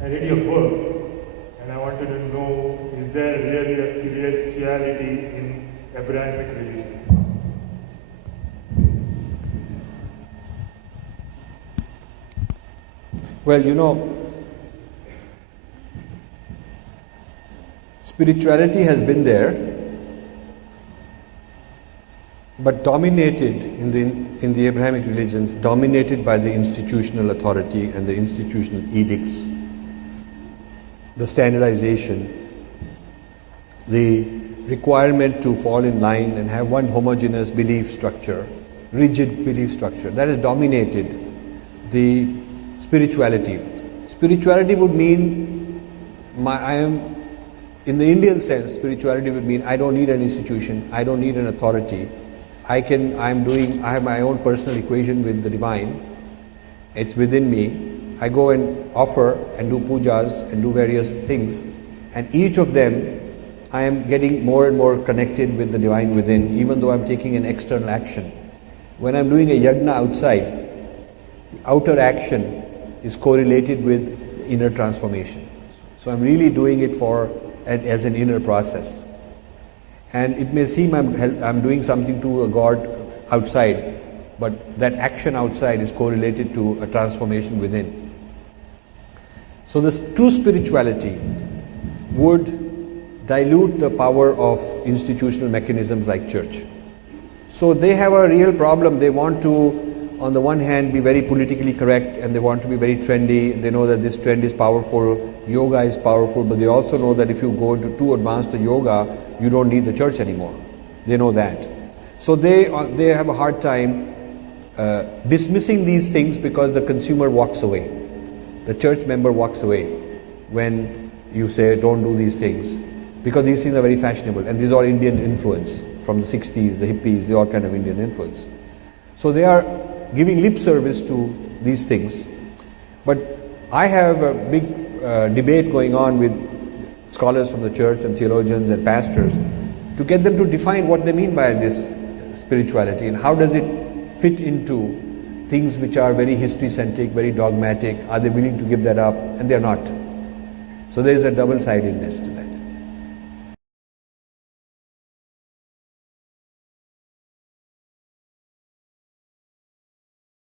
I read your book and I wanted to know, is there really a spirituality in Abrahamic religion? Well, you know, spirituality has been there, but dominated in the Abrahamic religions, dominated by the institutional authority and the institutional edicts, the standardization, the requirement to fall in line and have one homogeneous belief structure, rigid belief structure. That has dominated the spirituality. Spirituality would mean, I am, in the Indian sense, spirituality would mean I don't need an institution, I don't need an authority. I have my own personal equation with the divine. It's within me. I go and offer and do pujas and do various things, and each of them I am getting more and more connected with the divine within, even though I'm taking an external action. When I'm doing a yajna outside, the outer action is correlated with inner transformation. So I'm really doing it as an inner process. And it may seem I'm doing something to a God outside, but that action outside is correlated to a transformation within. So this true spirituality would dilute the power of institutional mechanisms like church. So they have a real problem. They want to, on the one hand, be very politically correct, and they want to be very trendy. They know that this trend is powerful, yoga is powerful, but they also know that if you go to too advanced a yoga, you don't need the church anymore. They know that. So they have a hard time dismissing these things because the consumer walks away. The church member walks away when you say don't do these things, because these things are very fashionable, and these are Indian influence from the 60s, the hippies, they are kind of Indian influence. So they are giving lip service to these things. But I have a big debate going on with scholars from the church and theologians and pastors to get them to define what they mean by this spirituality and how does it fit into things which are very history-centric, very dogmatic. Are they willing to give that up? And they're not. So there is a double-sidedness to that.